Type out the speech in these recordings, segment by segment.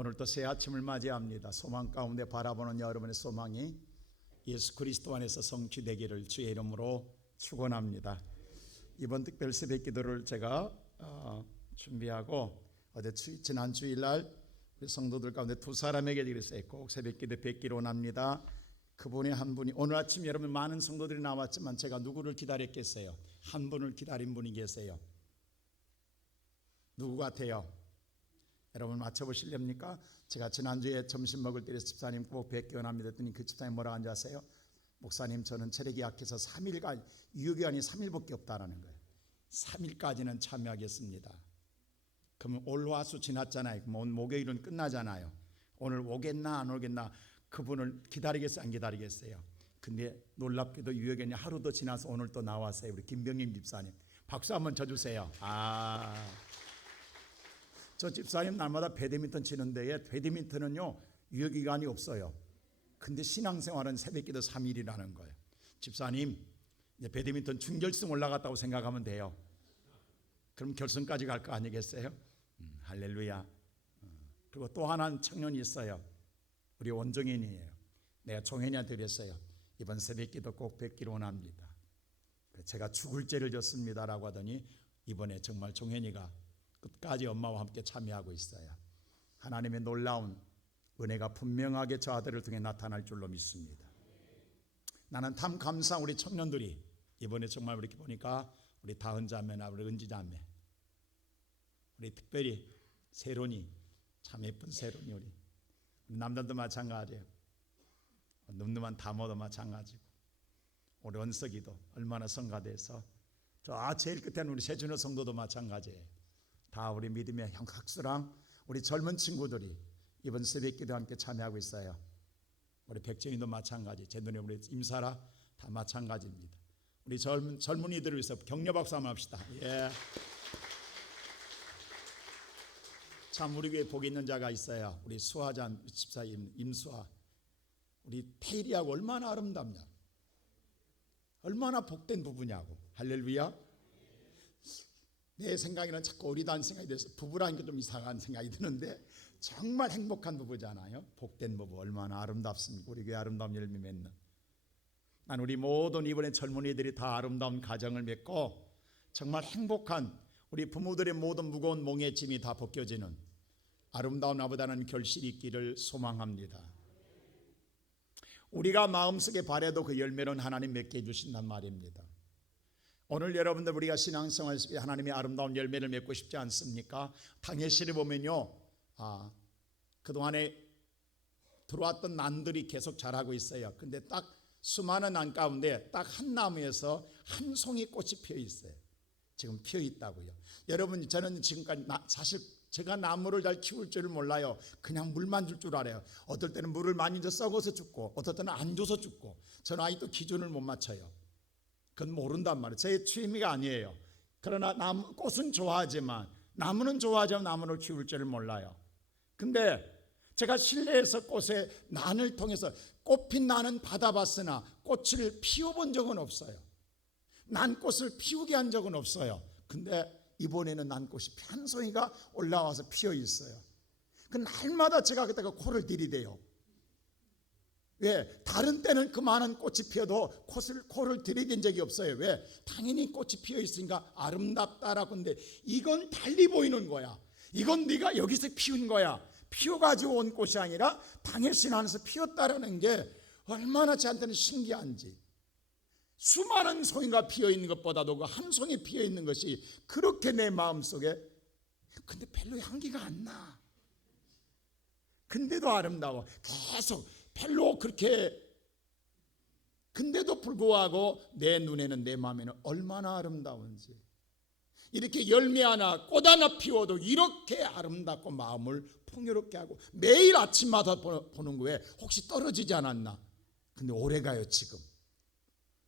오늘도 새 아침을 맞이합니다. 소망 가운데 바라보는 여러분의 소망이 예수 그리스도 안에서 성취되기를 주의 이름으로 축원합니다. 이번 특별 새벽 기도를 제가 준비하고 지난 주일날 성도들 가운데 두 사람에게 그랬어요. 꼭 새벽 기도 뵙기로 원합니다. 그분이 한 분이 오늘 아침 여러분 많은 성도들이 나왔지만 제가 누구를 기다렸겠어요? 한 분을 기다린 분이 계세요. 누구 같아요? 여러분 맞춰보실렵니까? 제가 지난주에 점심 먹을 때 집사님 꼭 뵙기 원합니다 했더니 그 집사님 뭐라고 한지 아세요? 목사님 저는 체력이 약해서 3일간 유효기한이 3일밖에 없다라는 거예요. 3일까지는 참여하겠습니다. 그러면 올화수 지났잖아요. 그럼 오늘 목요일은 끝나잖아요. 오늘 오겠나 안 오겠나 그분을 기다리겠어요 안 기다리겠어요? 근데 놀랍게도 유효기한이 하루 더 지나서 오늘 또 나왔어요. 우리 김병임 집사님 박수 한번 쳐주세요. 저 집사님 날마다 배드민턴 치는 데에 배드민턴은요 유효기간이 없어요. 근데 신앙생활은 새벽기도 3일이라는 거예요. 집사님 이제 배드민턴 준결승 올라갔다고 생각하면 돼요. 그럼 결승까지 갈 거 아니겠어요? 할렐루야. 그리고 또 하나 청년이 있어요. 우리 원종현이에요. 내가 종현이한테 그랬어요. 이번 새벽기도 꼭 뵙기로 원합니다. 제가 죽을 죄를 졌습니다라고 하더니 이번에 정말 종현이가 끝까지 엄마와 함께 참여하고 있어요. 하나님의 놀라운 은혜가 분명하게 저 아들을 통해 나타날 줄로 믿습니다. 나는 참 감사한 우리 청년들이 이번에 정말 이렇게 보니까 우리 다은 자매나 우리 은지 자매, 우리 특별히 세론이 참 예쁜 세론이 우리 남자도 마찬가지예요. 늠름한 다모도 마찬가지고 우리 원석이도 얼마나 성가돼서 저 제일 끝에는 우리 세준호 성도도 마찬가지예요. 다 우리 믿음의 형각수랑 우리 젊은 친구들이 이번 새벽기도 함께 참여하고 있어요. 우리 백정이도 마찬가지, 제 눈에 우리 임사라 다 마찬가지입니다. 우리 젊은이들을 위해서 격려 박수 한번 합시다. 예. 참 우리 교회 복 있는 자가 있어요. 우리 수아잔 집사님 임수아, 우리 태일이하고 얼마나 아름답냐, 얼마나 복된 부부냐고. 할렐루야. 내 생각에는 자꾸 어리다는 생각이 들어서 부부라니까 좀 이상한 생각이 드는데 정말 행복한 부부잖아요. 복된 부부 얼마나 아름답습니까? 우리 교회 아름다운 열매 맺는, 난 우리 모든 이번에 젊은이들이 다 아름다운 가정을 맺고 정말 행복한 우리 부모들의 모든 무거운 몽의 짐이 다 벗겨지는 아름다운 아버지 하나님 결실이 있기를 소망합니다. 우리가 마음속에 바라도 그 열매는 하나님 맺게 해주신단 말입니다. 오늘 여러분들 우리가 신앙생활 속에 하나님의 아름다운 열매를 맺고 싶지 않습니까? 당예실에 보면요, 그동안에 들어왔던 난들이 계속 자라고 있어요. 근데 딱 수많은 난 가운데 딱 한 나무에서 한 송이 꽃이 피어 있어요. 지금 피어 있다고요. 여러분 저는 지금까지 사실 제가 나무를 잘 키울 줄을 몰라요. 그냥 물만 줄 줄 알아요. 어떨 때는 물을 많이 줘 썩어서 죽고 어떨 때는 안 줘서 죽고 저는 아직도 기준을 못 맞춰요. 그건 모른단 말이에요. 제 취미가 아니에요. 그러나 꽃은 좋아하지만 나무는 좋아하지만 나무를 키울 줄을 몰라요. 근데 제가 실내에서 꽃의 난을 통해서 꽃핀 난은 받아봤으나 꽃을 피워본 적은 없어요. 난꽃을 피우게 한 적은 없어요. 근데 이번에는 난꽃이 한 송이가 올라와서 피어 있어요. 그 날마다 제가 그때가 코를 들이대요. 왜? 다른 때는 그 많은 꽃이 피어도 코를 들이댄 적이 없어요. 왜? 당연히 꽃이 피어 있으니까 아름답다라고. 근데 이건 달리 보이는 거야. 이건 네가 여기서 피운 거야. 피워가지고 온 꽃이 아니라 당신 안에서 피었다라는 게 얼마나 저한테는 신기한지. 수많은 송이가 피어 있는 것보다도 그 한 송이 피어 있는 것이 그렇게 내 마음속에, 근데 별로 향기가 안 나. 근데도 아름다워. 계속 별로 그렇게, 근데도 불구하고 내 눈에는 내 마음에는 얼마나 아름다운지. 이렇게 열매 하나 꽃 하나 피워도 이렇게 아름답고 마음을 풍요롭게 하고 매일 아침마다 보는 거에 혹시 떨어지지 않았나. 근데 오래가요. 지금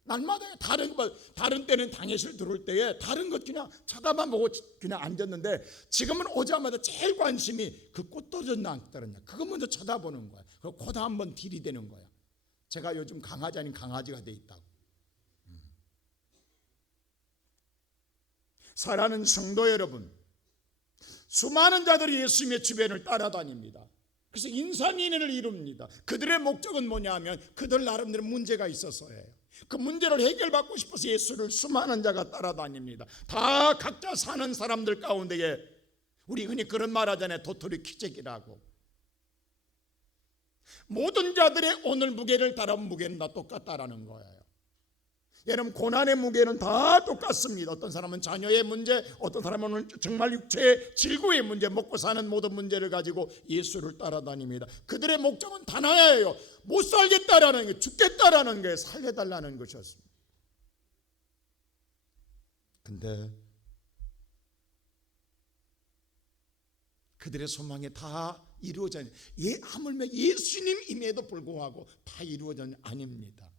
날마다 다른 때는 당예실 들어올 때에 다른 것 그냥 쳐다만 보고 그냥 앉았는데 지금은 오자마자 제일 관심이 그 꽃 떨어졌나 안 떨어졌나 그거 먼저 쳐다보는 거야. 그리고 코다 한번 들이대는 거야. 제가 요즘 강아지 아닌 강아지가 돼 있다고. 사랑하는 성도 여러분, 수많은 자들이 예수님의 주변을 따라다닙니다. 그래서 인산인해를 이룹니다. 그들의 목적은 뭐냐면 그들 나름대로 문제가 있어서예요. 그 문제를 해결받고 싶어서 예수를 수많은 자가 따라다닙니다. 다 각자 사는 사람들 가운데에 우리 흔히 그런 말 하잖아요. 도토리 키재기라고. 모든 자들의 오늘 무게를 따라온 무게는 다 똑같다라는 거예요. 여러분, 고난의 무게는 다 똑같습니다. 어떤 사람은 자녀의 문제, 어떤 사람은 정말 육체의 질구의 문제, 먹고 사는 모든 문제를 가지고 예수를 따라다닙니다. 그들의 목적은 단 하나예요. 못 살겠다라는 게, 죽겠다라는 게 살려달라는 것이었습니다. 근데 그들의 소망이 다 이루어져야, 하물며 예수님임에도 불구하고 다 이루어져야 아닙니다.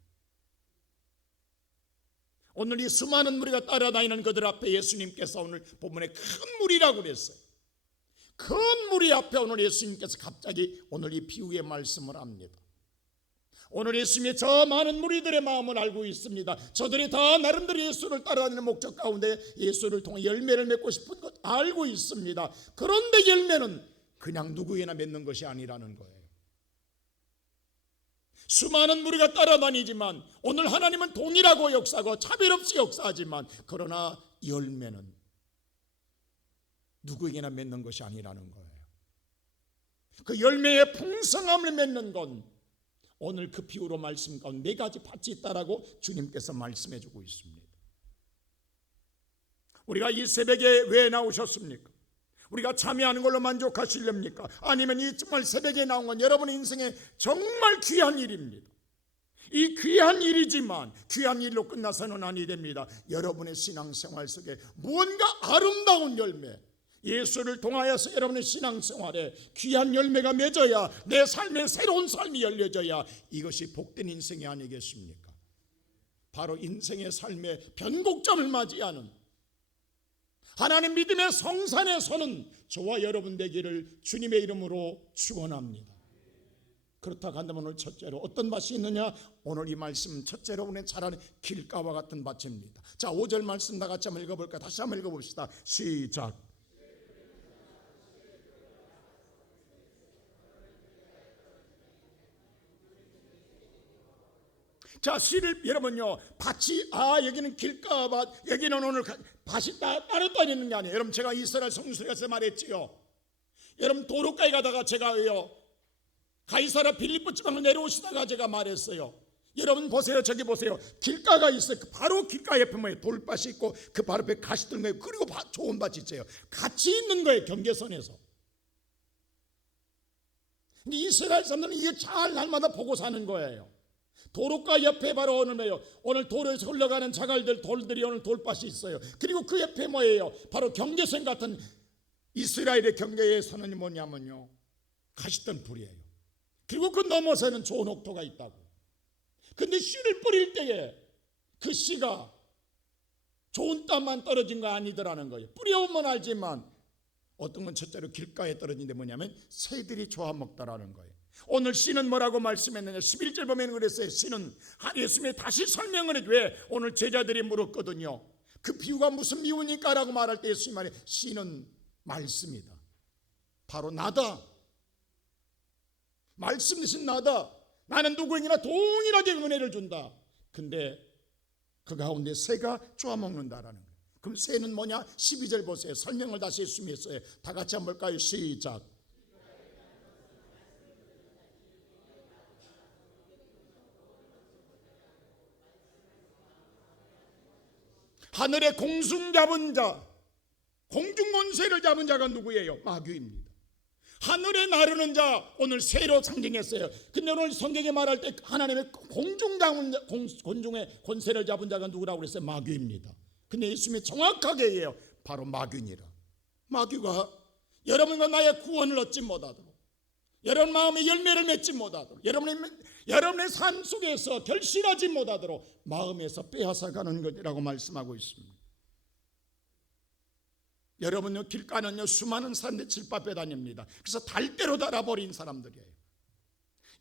오늘 이 수많은 무리가 따라다니는 그들 앞에 예수님께서 오늘 본문에 큰 무리라고 그랬어요. 큰 무리 앞에 오늘 예수님께서 갑자기 오늘 이 비유의 말씀을 합니다. 오늘 예수님이 저 많은 무리들의 마음을 알고 있습니다. 저들이 다 나름대로 예수를 따라다니는 목적 가운데 예수를 통해 열매를 맺고 싶은 것 알고 있습니다. 그런데 열매는 그냥 누구에나 맺는 것이 아니라는 거예요. 수많은 무리가 따라다니지만 오늘 하나님은 동일하고 역사하고 차별 없이 역사하지만 그러나 열매는 누구에게나 맺는 것이 아니라는 거예요. 그 열매의 풍성함을 맺는 건 오늘 그 비유로 말씀 가운데 네 가지 밭이 있다라고 주님께서 말씀해 주고 있습니다. 우리가 이 새벽에 왜 나오셨습니까? 우리가 참여하는 걸로 만족하시렵니까? 아니면 이 정말 새벽에 나온 건 여러분의 인생에 정말 귀한 일입니다. 이 귀한 일이지만 귀한 일로 끝나서는 아니 됩니다. 여러분의 신앙생활 속에 무언가 아름다운 열매, 예수를 통하여서 여러분의 신앙생활에 귀한 열매가 맺어야 내 삶에 새로운 삶이 열려져야 이것이 복된 인생이 아니겠습니까? 바로 인생의 삶의 변곡점을 맞이하는 하나님 믿음의 성산에 서는 저와 여러분 되기를 주님의 이름으로 축원합니다. 그렇다고 한다면 오늘 첫째로 어떤 밭이 있느냐? 오늘 이 말씀 첫째로 오늘 자라는 길가와 같은 밭입니다. 자, 5절 말씀 다 같이 한번 읽어볼까요? 다시 한번 읽어봅시다. 시작. 자, 씨를 여러분요, 밭이 여기는 길가밭, 여기는 오늘 밭이 따로 다니는 게 아니에요. 여러분, 제가 이스라엘 성수에 가서 말했지요. 여러분, 도로가에 가다가 제가요 가이사랴 빌립보 지방을 내려오시다가 제가 말했어요. 여러분 보세요, 저기 보세요. 길가가 있어요. 바로 길가 옆에 뭐예요? 돌밭이 있고 그 바로 옆에 가시던 거예요. 그리고 좋은 밭이 있어요. 같이 있는 거예요, 경계선에서. 근데 이스라엘 사람들은 이게 잘 날마다 보고 사는 거예요. 도로가 옆에 바로 오늘 도로에서 흘러가는 자갈들, 돌들이 오늘 돌밭이 있어요. 그리고 그 옆에 뭐예요? 바로 경계선 같은 이스라엘의 경계에서는 뭐냐면요, 가시던 불이에요. 그리고 그 넘어서는 좋은 옥토가 있다고. 근데 씨를 뿌릴 때에 그 씨가 좋은 땅만 떨어진 거 아니더라는 거예요. 뿌려보면 알지만 어떤 건 첫째로 길가에 떨어진데 뭐냐면 새들이 좋아 먹다라는 거예요. 오늘 씨는 뭐라고 말씀했느냐? 11절 보면 그랬어요. 씨는 예수님이 다시 설명을 해줘. 왜? 오늘 제자들이 물었거든요. 그 비유가 무슨 비유니까? 라고 말할 때 예수님 말해, 씨는 말씀이다. 바로 나다. 말씀 대신 나다. 나는 누구에게나 동일하게 은혜를 준다. 근데 그 가운데 새가 쪼아먹는다라는 거예요. 그럼 새는 뭐냐? 12절 보세요. 설명을 다시 예수님이 했어요. 다 같이 한번 볼까요? 시작. 하늘의 공중 잡은 자, 공중 권세를 잡은 자가 누구예요? 마귀입니다. 하늘에 나르는 자, 오늘 새로 상징했어요. 근데 오늘 성경에 말할 때 하나님의 공중의 권세를 잡은 자가 누구라고 그랬어요? 마귀입니다. 근데 예수님이 정확하게 얘기해요. 바로 마귀니라. 마귀가 여러분과 나의 구원을 얻지 못하도록, 여러분 마음의 열매를 맺지 못하도록, 여러분의 삶 속에서 결실하지 못하도록 마음에서 빼앗아가는 것이라고 말씀하고 있습니다. 여러분요, 길가는요 수많은 사람들이 질밥에 다닙니다. 그래서 달대로 달아버린 사람들이에요.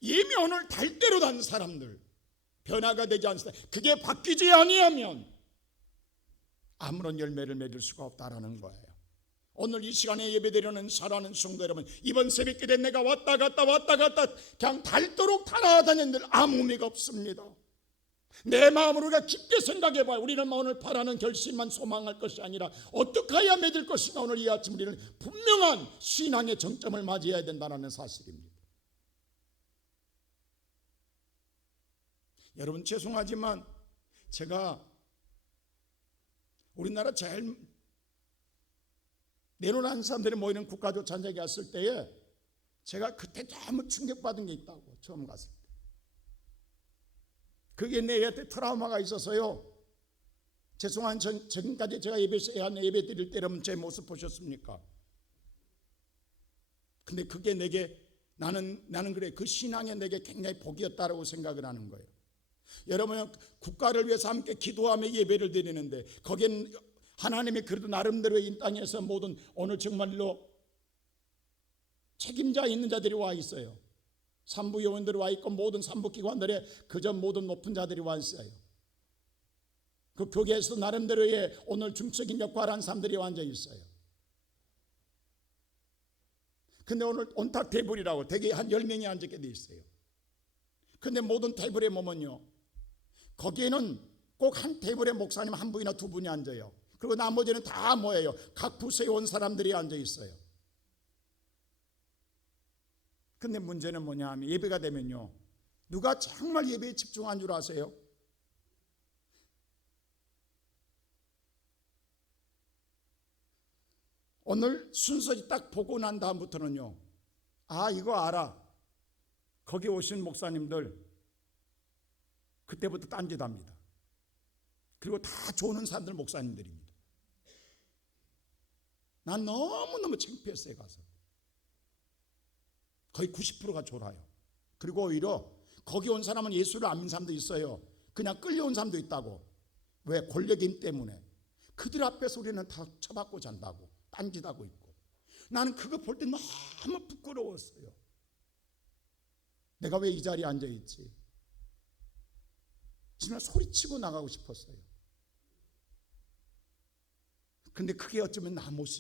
이미 오늘 달대로 단 사람들, 변화가 되지 않습니다. 그게 바뀌지 아니하면 아무런 열매를 맺을 수가 없다라는 거예요. 오늘 이 시간에 예배드리는 사랑하는 성도 여러분, 이번 새벽기도에 내가 왔다 갔다 그냥 닳도록 달아다니는 데 아무 의미가 없습니다. 내 마음으로 우리가 깊게 생각해봐요. 우리는 오늘 바라는 결심만 소망할 것이 아니라 어떻게 해야 맺을 것인가. 오늘 이 아침 우리는 분명한 신앙의 정점을 맞이해야 된다는 사실입니다. 여러분, 죄송하지만 제가 우리나라 제일 내로라는 사람들이 모이는 국가조찬장에 갔을 때에 제가 그때 너무 충격받은 게 있다고. 처음 갔을 때 그게 내한테 트라우마가 있어서요. 죄송한 지금까지 제가 예배 드릴 때 여러분 제 모습 보셨습니까? 근데 그게 내게 나는 그래, 그 신앙에 내게 굉장히 복이었다라고 생각을 하는 거예요. 여러분, 국가를 위해서 함께 기도하며 예배를 드리는데 거기엔 하나님이 그래도 나름대로 이 땅에서 모든 오늘 정말로 책임자 있는 자들이 와 있어요. 산부 요원들이 와 있고 모든 산부기관들에 그저 모든 높은 자들이 와 있어요. 그 교계에서 나름대로의 오늘 중적인 역할을 한 사람들이 앉아 있어요. 근데 오늘 온탁 테이블이라고 되게 한 10명이 앉게 돼 있어요. 근데 모든 테이블에 보면요, 거기에는 꼭 한 테이블에 목사님 한 분이나 두 분이 앉아요. 그리고 나머지는 다 뭐예요? 각 부서에 온 사람들이 앉아 있어요. 근데 문제는 뭐냐 하면 예배가 되면요, 누가 정말 예배에 집중한 줄 아세요? 오늘 순서를 딱 보고 난 다음부터는요, 아, 이거 알아. 거기 오신 목사님들 그때부터 딴짓합니다. 그리고 다 조는 사람들 목사님들입니다. 난 너무너무 창피했어요. 가서 거의 90%가 졸아요. 그리고 오히려 거기 온 사람은 예수를 안 믿는 사람도 있어요. 그냥 끌려온 사람도 있다고. 왜? 권력임 때문에. 그들 앞에서 우리는 다 쳐받고 잔다고 딴짓하고 있고. 나는 그거 볼 때 너무 부끄러웠어요. 내가 왜 이 자리에 앉아있지? 정말 소리치고 나가고 싶었어요. 근데 그게 어쩌면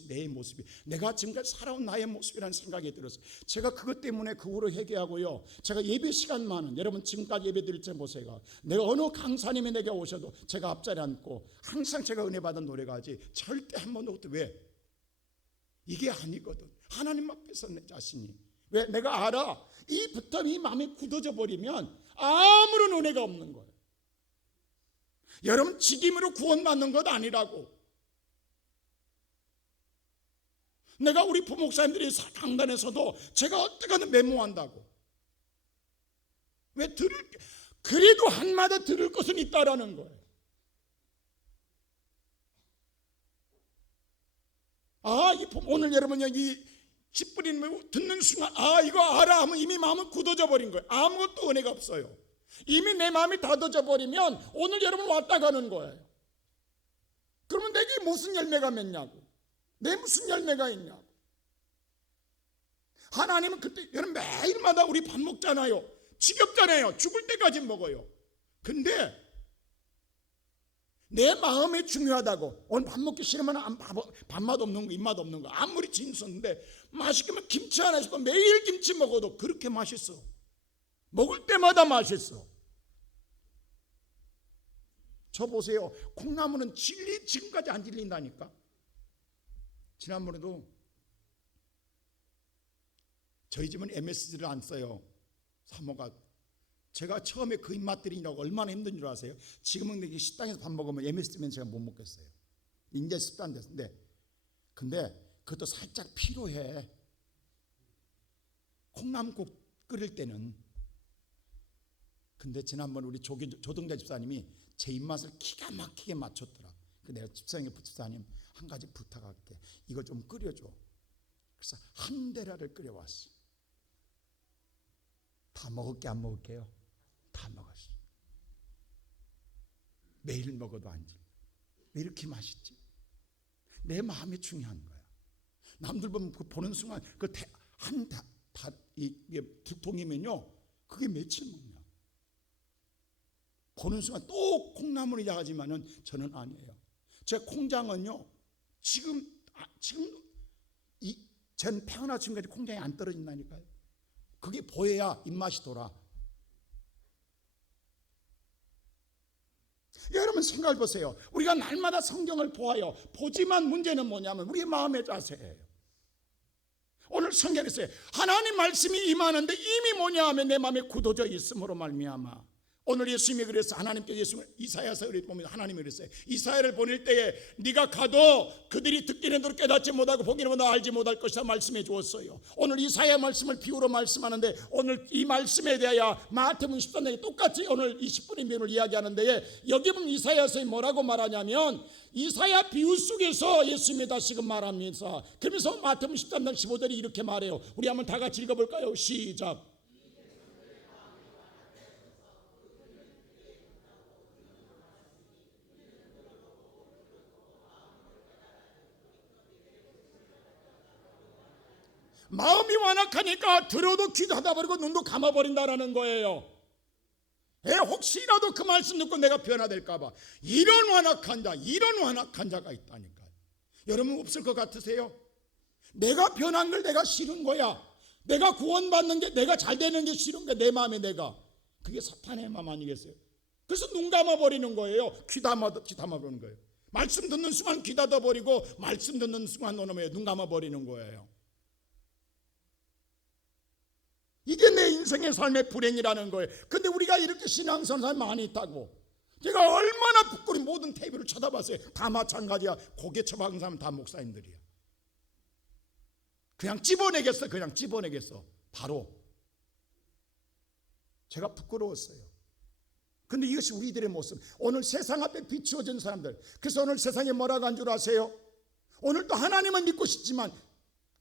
내 모습이, 내가 지금까지 살아온 나의 모습이라는 생각이 들었어요. 제가 그것 때문에 그 후로 회개하고요, 제가 예배 시간만은, 여러분 지금까지 예배 드릴 때 보세요. 내가 어느 강사님이 내게 오셔도 제가 앞자리에 앉고 항상 제가 은혜 받은 노래가 하지 절대 한 번도 왜? 이게 아니거든. 하나님 앞에서 내 자신이. 왜? 내가 알아. 이 마음이 굳어져 버리면 아무런 은혜가 없는 거예요. 여러분, 직임으로 구원받는 것 아니라고. 내가 우리 부목사님들이 강단에서도 제가 어떻게든 메모한다고. 왜? 그래도 한마디 들을 것은 있다라는 거예요. 아, 오늘 여러분이 이 10분이 듣는 순간, 아, 이거 알아 하면 이미 마음은 굳어져 버린 거예요. 아무것도 은혜가 없어요. 이미 내 마음이 닫아져 버리면 오늘 여러분 왔다 가는 거예요. 그러면 내게 무슨 열매가 맺냐고. 내 무슨 열매가 있냐고. 하나님은 그때 여러분 매일마다 우리 밥 먹잖아요. 지겹잖아요. 죽을 때까지 먹어요. 근데 내 마음이 중요하다고. 오늘 밥 먹기 싫으면 밥맛 없는 거, 입맛 없는 거 아무리 진있었는데 맛있게만 김치 하나 있어도 매일 김치 먹어도 그렇게 맛있어. 먹을 때마다 맛있어. 저 보세요. 콩나물은 지금까지 안 질린다니까. 지난번에도 저희 집은 MSG를 안 써요. 사모가. 제가 처음에 그 입맛 들이냐고 얼마나 힘든 줄 아세요? 지금은 식당에서 밥 먹으면 MSG면 제가 못 먹겠어요. 이제 습관됐는데. 근데 그것도 살짝 필요해. 콩나물국 끓일 때는. 근데 지난번 우리 조동자 집사님이 제 입맛을 기가 막히게 맞췄더라. 내가 집사님 한 가지 부탁할게. 이거 좀 끓여줘. 그래서 한 대라를 끓여왔어. 다 먹을게 안 먹을게요? 다 먹었어. 매일 먹어도 안 질려. 왜 이렇게 맛있지? 내 마음이 중요한 거야. 남들 보는 순간 두 통이면요, 그게 며칠 먹냐? 보는 순간 또 콩나물이 작아지만은 저는 아니에요. 제 콩장은요, 지금 쟤는 태어나 지금까지 공장에 안 떨어진다니까요. 그게 보여야 입맛이 돌아. 여러분 생각해 보세요. 우리가 날마다 성경을 보아요. 보지만 문제는 뭐냐면 우리의 마음의 자세예요. 오늘 성경에서 하나님 말씀이 임하는데 이미 뭐냐 하면 내 마음에 굳어져 있음으로 말미암아. 오늘 예수님이 그래서 하나님께 이사야서 보면 하나님이 그랬어요. 이사야를 보낼 때에 네가 가도 그들이 듣기는 들어 깨닫지 못하고 보기는 못하고 알지 못할 것이다 말씀해 주었어요. 오늘 이사야 말씀을 비유로 말씀하는데 오늘 이 말씀에 대하여 마태복음 10장에 똑같이 오늘 20분의 비유를 이야기하는데 여기 보면 이사야서에 뭐라고 말하냐면 이사야 비유 속에서 예수님이 다시금 말합니다. 그러면서 마태복음 10장 15절에 이렇게 말해요. 우리 한번 다 같이 읽어볼까요? 시작. 마음이 완악하니까 들어도 귀 닫아버리고 눈도 감아버린다라는 거예요. 혹시라도 그 말씀 듣고 내가 변화될까 봐. 이런 완악한 자가 있다니까요. 여러분 없을 것 같으세요? 내가 변한 걸 내가 싫은 거야. 내가 구원받는 게 내가 잘 되는 게 싫은 게 내 마음에 내가. 그게 사탄의 마음 아니겠어요? 그래서 눈 감아버리는 거예요. 귀 감아버리는 거예요. 말씀 듣는 순간 귀 닫아버리고 말씀 듣는 순간 눈 감아버리는 거예요. 이게 내 인생의 삶의 불행이라는 거예요. 근데 우리가 이렇게 신앙생활 많이 있다고. 제가 얼마나 부끄러운 모든 TV를 쳐다봤어요. 다 마찬가지야. 고개 쳐박은 사람 다 목사님들이야. 그냥 집어내겠어. 바로. 제가 부끄러웠어요. 근데 이것이 우리들의 모습. 오늘 세상 앞에 비추어진 사람들. 그래서 오늘 세상에 뭐라고 한 줄 아세요? 오늘도 하나님은 믿고 싶지만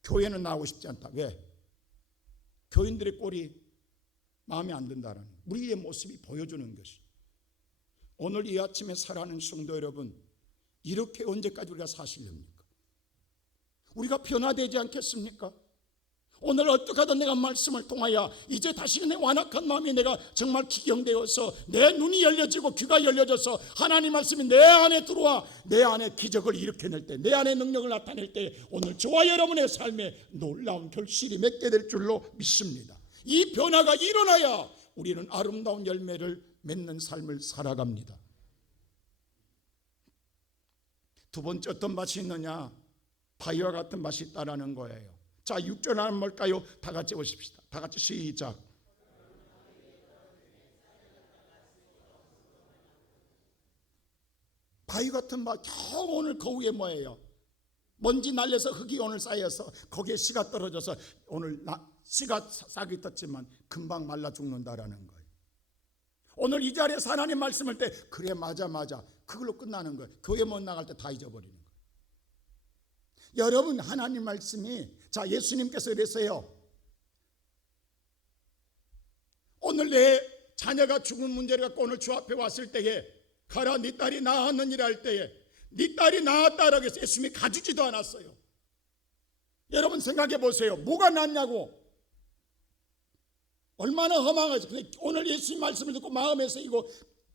교회는 나오고 싶지 않다. 왜? 교인들의 꼴이 마음에 안 든다는 우리의 모습이 보여주는 것이. 오늘 이 아침에 살아가는 성도 여러분, 이렇게 언제까지 우리가 사시렵니까? 우리가 변화되지 않겠습니까? 오늘 어떻게 하든 내가 말씀을 통하여 이제 다시는 내 완악한 마음이 내가 정말 기경되어서 내 눈이 열려지고 귀가 열려져서 하나님 말씀이 내 안에 들어와 내 안에 기적을 일으켜낼 때, 내 안에 능력을 나타낼 때 오늘 저와 여러분의 삶에 놀라운 결실이 맺게 될 줄로 믿습니다. 이 변화가 일어나야 우리는 아름다운 열매를 맺는 삶을 살아갑니다. 두 번째 어떤 맛이 있느냐? 바위와 같은 맛이 있다라는 거예요. 자, 6절 하면 뭘까요? 다 같이 보십시다. 다 같이 시작. 바위 같은 맛. 겨우 오늘 거위에 뭐예요? 먼지 날려서 흙이 오늘 쌓여서 거기에 씨가 떨어져서 오늘 씨가 싹이 떴지만 금방 말라 죽는다라는 거예요. 오늘 이 자리에서 하나님 말씀할 때 그래 맞아 그걸로 끝나는 거예요. 교회 못 나갈 때 다 잊어버리는 거예요. 여러분 하나님 말씀이 자 예수님께서 그랬어요. 오늘 내 자녀가 죽은 문제를 갖고 오늘 주 앞에 왔을 때에 가라 네 딸이 낳았느니라 할 때에 네 딸이 낳았다라고 해서 예수님이 가주지도 않았어요. 여러분 생각해 보세요. 뭐가 낫냐고. 얼마나 허망하지. 근데 오늘 예수님 말씀을 듣고 마음에서 이거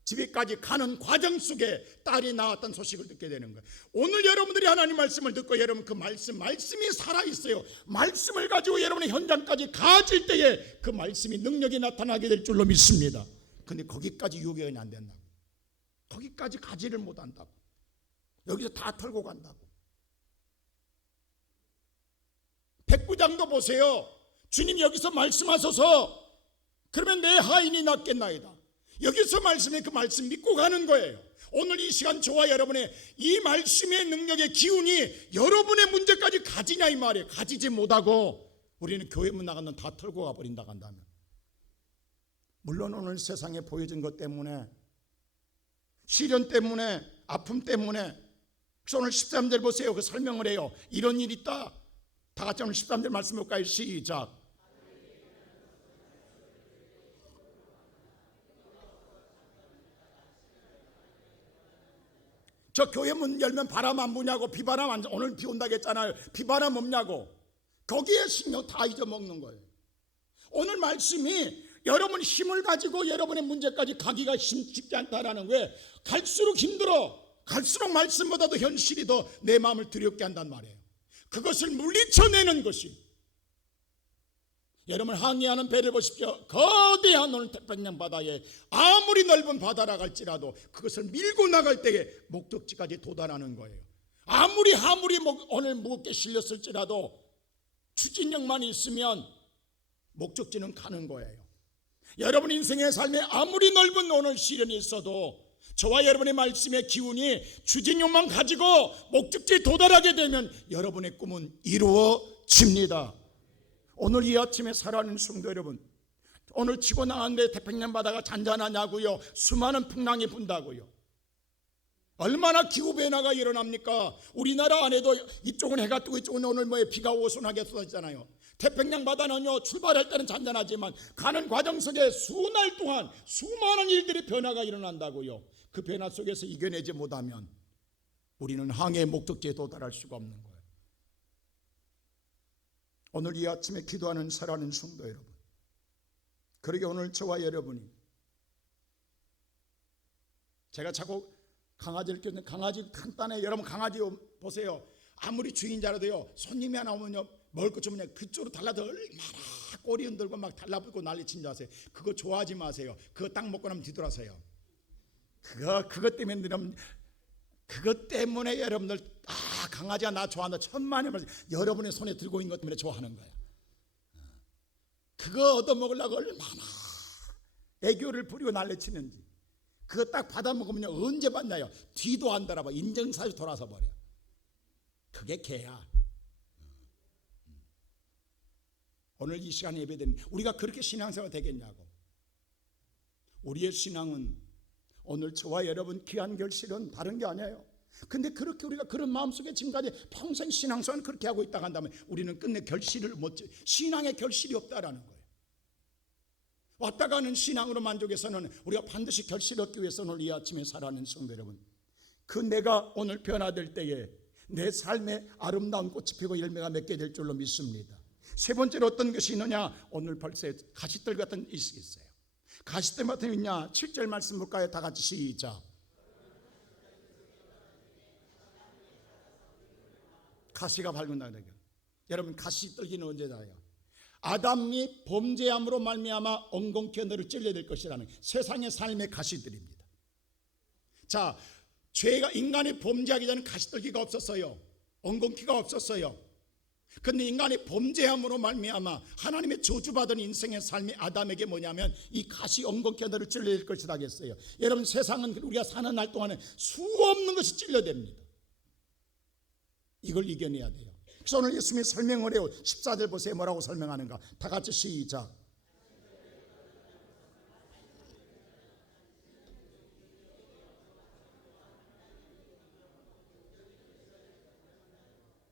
집에까지 가는 과정 속에 딸이 낳았다는 소식을 듣게 되는 거예요. 오늘 여러분들이 하나님 말씀을 듣고 여러분 그 말씀이 살아있어요. 말씀을 가지고 여러분의 현장까지 가질 때에 그 말씀이 능력이 나타나게 될 줄로 믿습니다. 근데 거기까지 유견이 안 된다고. 거기까지 가지를 못한다고. 여기서 다 털고 간다고. 백부장도 보세요. 주님 여기서 말씀하소서. 그러면 내 하인이 낫겠나이다. 여기서 말씀에 그 말씀 믿고 가는 거예요. 오늘 이 시간 저와 여러분의 이 말씀의 능력의 기운이 여러분의 문제까지 가지냐 이 말이에요. 가지지 못하고 우리는 교회 문 나가면 다 털고 가버린다 간다면. 물론 오늘 세상에 보여진 것 때문에 시련 때문에 아픔 때문에 그래서 오늘 13절 보세요. 그 설명을 해요. 이런 일이 있다. 다 같이 오늘 13절 말씀 볼까요? 시작. 저 교회 문 열면 바람 안 부냐고. 비바람 안, 오늘 비 온다고 했잖아요. 비바람 없냐고. 거기에 신경 다 잊어먹는 거예요. 오늘 말씀이 여러분 힘을 가지고 여러분의 문제까지 가기가 쉽지 않다라는 거예요. 갈수록 힘들어. 갈수록 말씀보다도 현실이 더 내 마음을 두렵게 한단 말이에요. 그것을 물리쳐내는 것이, 여러분 항해하는 배를 보십시오. 거대한 오늘 태평양 바다에 아무리 넓은 바다라 할지라도 그것을 밀고 나갈 때에 목적지까지 도달하는 거예요. 아무리 오늘 무겁게 실렸을지라도 추진력만 있으면 목적지는 가는 거예요. 여러분 인생의 삶에 아무리 넓은 오늘 시련이 있어도 저와 여러분의 말씀의 기운이 추진력만 가지고 목적지에 도달하게 되면 여러분의 꿈은 이루어집니다. 오늘 이 아침에 살아가는 성도 여러분, 오늘 치고 나갔는데 태평양 바다가 잔잔하냐고요? 수많은 풍랑이 분다고요. 얼마나 기후변화가 일어납니까? 우리나라 안에도 이쪽은 해가 뜨고 이쪽은 오늘 비가 오손하게 쏟아지잖아요. 태평양 바다는요, 출발할 때는 잔잔하지만 가는 과정 속에 수날 동안 수많은 일들이 변화가 일어난다고요. 그 변화 속에서 이겨내지 못하면 우리는 항해의 목적지에 도달할 수가 없는 거예요. 오늘 이 아침에 기도하는 사랑하는 성도 여러분, 그러게 오늘 저와 여러분이, 제가 자꾸 강아지를 키우는데 강아지 간단해. 여러분 강아지 보세요. 아무리 주인자라도요, 손님이 하나 오면요, 먹을 것 주면 그쪽으로 달라도 얼마나 꼬리 흔들고 막 달라붙고 난리친 줄 아세요? 그거 좋아하지 마세요. 그거 딱 먹고 나면 뒤돌아서요. 그것 때문에 여러분들 강아지가 나 좋아한다 천만의 말씀, 여러분의 손에 들고 있는 것 때문에 좋아하는 거야. 그거 얻어먹으려고 얼마나 애교를 부리고 난리치는지. 그거 딱 받아먹으면 언제 받나요? 뒤도 안 돌아봐. 인정사유 돌아서 버려. 그게 개야. 오늘 이 시간에 예배드린 우리가 그렇게 신앙생활 되겠냐고. 우리의 신앙은 오늘 저와 여러분 귀한 결실은 다른 게 아니에요. 근데 그렇게 우리가 그런 마음속에 지금까지 평생 신앙생활 그렇게 하고 있다 한다면 우리는 끝내 결실을 못, 신앙의 결실이 없다라는 거예요. 왔다 가는 신앙으로 만족해서는 우리가 반드시 결실을 얻기 위해서 오늘 이 아침에 살아가는 성도 여러분, 그 내가 오늘 변화될 때에 내 삶에 아름다운 꽃이 피고 열매가 맺게 될 줄로 믿습니다. 세 번째로 어떤 것이 있느냐? 오늘 벌써 가시들 같은 것이 있어요. 가시들 같은 게 있냐? 7절 말씀 볼까요? 다 같이 시작. 가시가 밝은다는 거예요. 여러분 가시 떨기는 언제 나요? 아담이 범죄함으로 말미암아 엉겅퀴 너를 찔려야 될 것이라는 세상의 삶의 가시들입니다. 자, 죄가 인간이 범죄하기 전에 가시떨기가 없었어요. 엉겅퀴가 없었어요. 그런데 인간이 범죄함으로 말미암아 하나님의 저주받은 인생의 삶이 아담에게 뭐냐면 이 가시 엉겅퀴 너를 찔려야 될 것이다 하겠어요. 여러분 세상은 우리가 사는 날 동안에 수 없는 것이 찔려댑니다. 이걸 이겨내야 돼요. 그래서 오늘 예수님이 설명을 해요. 14절 보세요. 뭐라고 설명하는가? 다 같이 시작.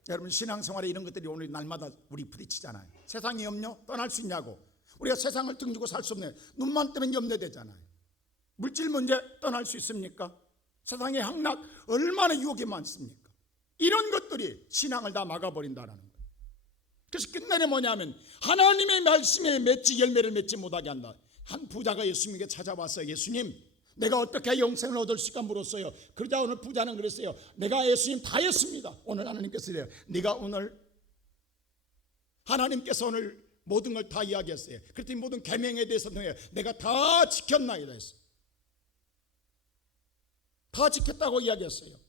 여러분 신앙생활에 이런 것들이 오늘 날마다 우리 부딪히잖아요. 세상에 염려 떠날 수 있냐고. 우리가 세상을 등지고 살 수 없네. 눈만 뜨면 염려되잖아요. 물질 문제 떠날 수 있습니까? 세상의 향락 얼마나 유혹이 많습니까? 이런 것들이 신앙을 다 막아버린다는 거예요. 그래서 끝내는 뭐냐면 하나님의 말씀에 맺지 열매를 맺지 못하게 한다. 한 부자가 예수님에게 찾아왔어요. 예수님, 내가 어떻게 영생을 얻을 수 있을까 물었어요. 그러자 오늘 부자는 그랬어요. 내가 예수님 다 했습니다. 오늘 하나님께서 이래요. 네가 오늘 하나님께서 오늘 모든 걸 다 이야기했어요. 그랬더니 모든 계명에 대해서 내가 다 지켰나이다 했어요. 다 지켰다고 이야기했어요.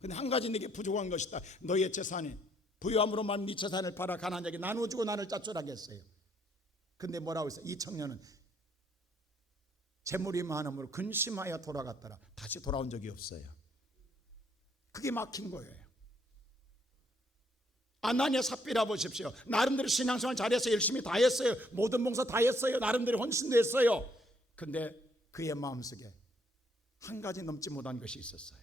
근데 한 가지 내게 부족한 것이다. 너의 재산이 부유함으로만 네 재산을 팔아 가난한 자에게 나눠주고 나를 짜출하게 했어요. 근데 뭐라고 했어요? 이 청년은 재물이 많음으로 근심하여 돌아갔더라. 다시 돌아온 적이 없어요. 그게 막힌 거예요. 아나니아 삽비라 보십시오. 나름대로 신앙생활 잘해서 열심히 다 했어요. 모든 봉사 다 했어요. 나름대로 헌신도 했어요. 근데 그의 마음속에 한 가지 넘지 못한 것이 있었어요.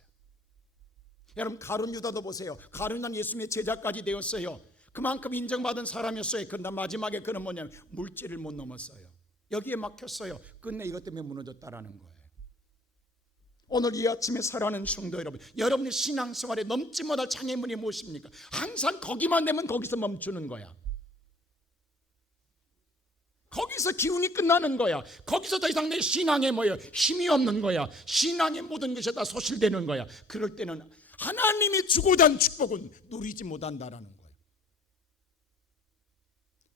여러분 가룟 유다도 보세요. 가룟 유다는 예수님의 제자까지 되었어요. 그만큼 인정받은 사람이었어요. 그런데 마지막에 그는 뭐냐면 물질을 못 넘었어요. 여기에 막혔어요. 끝내 이것 때문에 무너졌다라는 거예요. 오늘 이 아침에 살아가는 성도 여러분, 여러분의 신앙생활에 넘지 못할 장애물이 무엇입니까? 항상 거기만 되면 거기서 멈추는 거야. 거기서 기운이 끝나는 거야. 거기서 더 이상 내 신앙에 힘이 없는 거야. 신앙의 모든 것이 다 소실되는 거야. 그럴 때는 하나님이 주고자 한 축복은 누리지 못한다라는 거예요.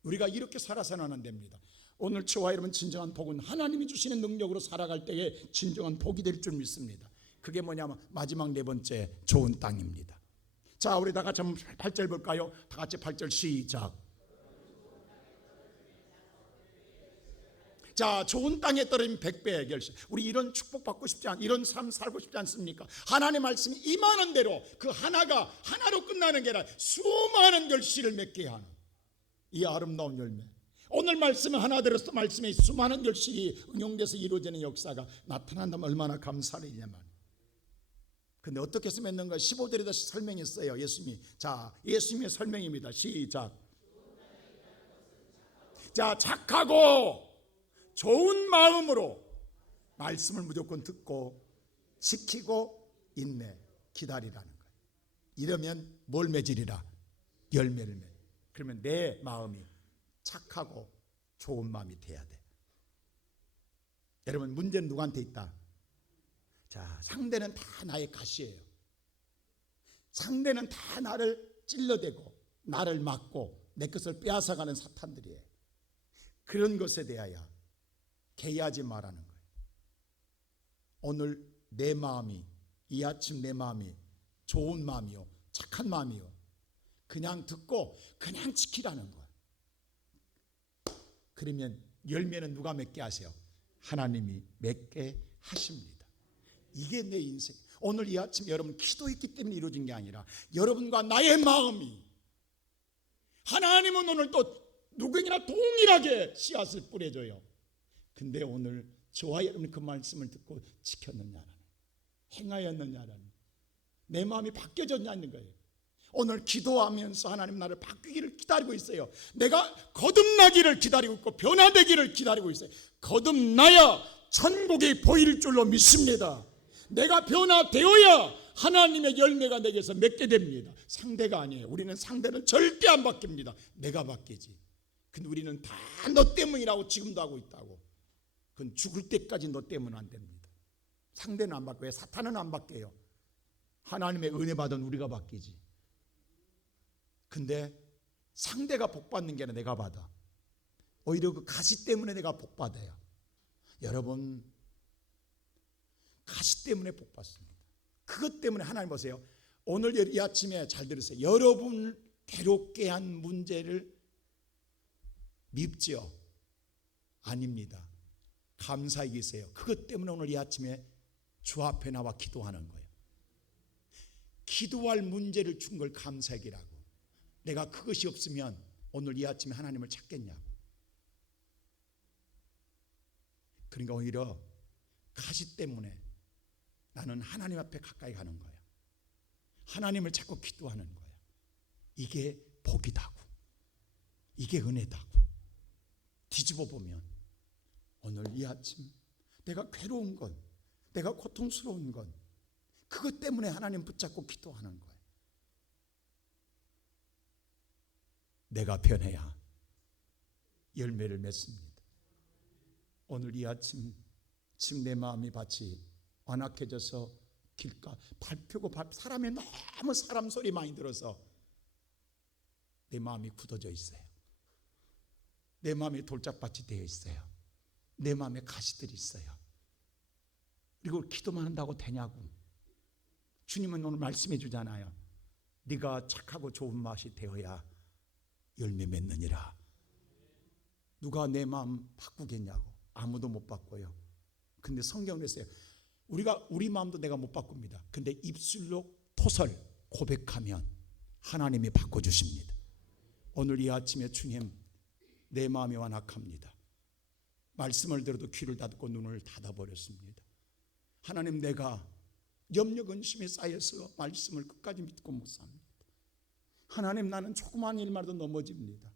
우리가 이렇게 살아서는 안 됩니다. 오늘 저와 여러분 진정한 복은 하나님이 주시는 능력으로 살아갈 때에 진정한 복이 될 줄 믿습니다. 그게 뭐냐면 마지막 네 번째 좋은 땅입니다. 자, 우리 다 같이 한번 8절 볼까요? 다 같이 8절 시작. 자, 좋은 땅에 떨어진 100배의 결실. 우리 이런 축복 받고 싶지 않, 이런 삶 살고 싶지 않습니까? 하나님의 말씀이 임하는 대로 그 하나가 하나로 끝나는 게 아니라 수많은 결실을 맺게 하는 이 아름다운 열매. 오늘 말씀을 하나 들어서 말씀에 수많은 결실이 응용돼서 이루어지는 역사가 나타난다면 얼마나 감사하냐면. 근데 어떻게 해서 맺는가? 15절에다 설명했어요. 예수님이. 자, 예수님의 설명입니다. 시작. 자, 착하고 좋은 마음으로 말씀을 무조건 듣고 지키고 인내 기다리라는 거예요. 이러면 뭘 맺으리라? 열매를 맺. 그러면 내 마음이 착하고 좋은 마음이 돼야 돼. 여러분, 문제는 누구한테 있다? 자, 상대는 다 나의 가시예요. 상대는 다 나를 찔러대고 나를 막고 내 것을 빼앗아가는 사탄들이에요. 그런 것에 대하여 개의하지 말라는 거예요. 오늘 내 마음이, 이 아침 내 마음이 좋은 마음이요, 착한 마음이요, 그냥 듣고 그냥 지키라는 거예요. 그러면 열매는 누가 맺게 하세요? 하나님이 맺게 하십니다. 이게 내 인생. 오늘 이 아침 여러분 기도했기 때문에 이루어진 게 아니라 여러분과 나의 마음이, 하나님은 오늘 또 누구에게나 동일하게 씨앗을 뿌려줘요. 근데 오늘 저와 여러분이 그 말씀을 듣고 지켰느냐라는, 행하였느냐라는, 내 마음이 바뀌어졌냐는 거예요. 오늘 기도하면서 하나님 나를 바뀌기를 기다리고 있어요. 내가 거듭나기를 기다리고 있고 변화되기를 기다리고 있어요. 거듭나야 천국이 보일 줄로 믿습니다. 내가 변화되어야 하나님의 열매가 내게서 맺게 됩니다. 상대가 아니에요. 우리는 상대는 절대 안 바뀝니다. 내가 바뀌지. 근데 우리는 다 너 때문이라고 지금도 하고 있다고. 그건 죽을 때까지 너 때문은 안 됩니다. 상대는 안 바뀌어요. 사탄은 안 바뀌어요. 하나님의 은혜 받은 우리가 바뀌지. 근데 상대가 복 받는 게 아니라 내가 받아. 오히려 그 가시 때문에 내가 복 받아요. 여러분, 가시 때문에 복 받습니다. 그것 때문에 하나님 보세요. 오늘 이 아침에 잘 들으세요. 여러분을 괴롭게 한 문제를 밉지요? 아닙니다. 감사히 계세요. 그것 때문에 오늘 이 아침에 주 앞에 나와 기도하는 거예요. 기도할 문제를 준 걸 감사하기라고. 내가 그것이 없으면 오늘 이 아침에 하나님을 찾겠냐고. 그러니까 오히려 가시 때문에 나는 하나님 앞에 가까이 가는 거야. 하나님을 찾고 기도하는 거야. 이게 복이다고. 이게 은혜다고. 뒤집어 보면 오늘 이 아침 내가 괴로운 건, 내가 고통스러운 건 그것 때문에 하나님 붙잡고 기도하는 거예요. 내가 변해야 열매를 맺습니다. 오늘 이 아침 지금 내 마음이 밭이 완악해져서 길가 밟히고 사람이 너무 사람 소리 많이 들어서 내 마음이 굳어져 있어요. 내 마음에 돌짝밭이 되어 있어요. 내 마음에 가시들이 있어요. 그리고 기도만 한다고 되냐고. 주님은 오늘 말씀해 주잖아요. 네가 착하고 좋은 맛이 되어야 열매 맺느니라. 누가 내 마음 바꾸겠냐고. 아무도 못 바꿔요. 근데 성경은 했어요. 우리 마음도 내가 못 바꿉니다. 근데 입술로 토설 고백하면 하나님이 바꿔주십니다. 오늘 이 아침에 주님, 내 마음이 완악합니다. 말씀을 들어도 귀를 닫고 눈을 닫아버렸습니다. 하나님, 내가 염려 근심에 쌓여서 말씀을 끝까지 믿고 못 삽니다. 하나님, 나는 조그만 일만도 넘어집니다.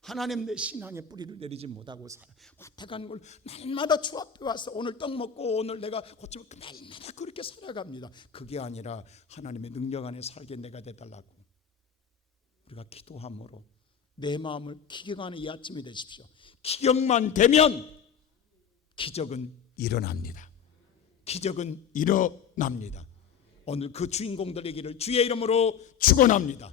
하나님, 내 신앙의 뿌리를 내리지 못하고 살아. 왔다간 걸 날마다 주 앞에 와서 오늘 떡 먹고 오늘 내가 고치면 날마다 그렇게 살아갑니다. 그게 아니라 하나님의 능력 안에 살게 내가 되달라고 우리가 기도함으로 내 마음을 기경하는 이 아침이 되십시오. 기경만 되면 기적은 일어납니다. 기적은 일어납니다. 오늘 그 주인공들에게를 주의 이름으로 축원합니다.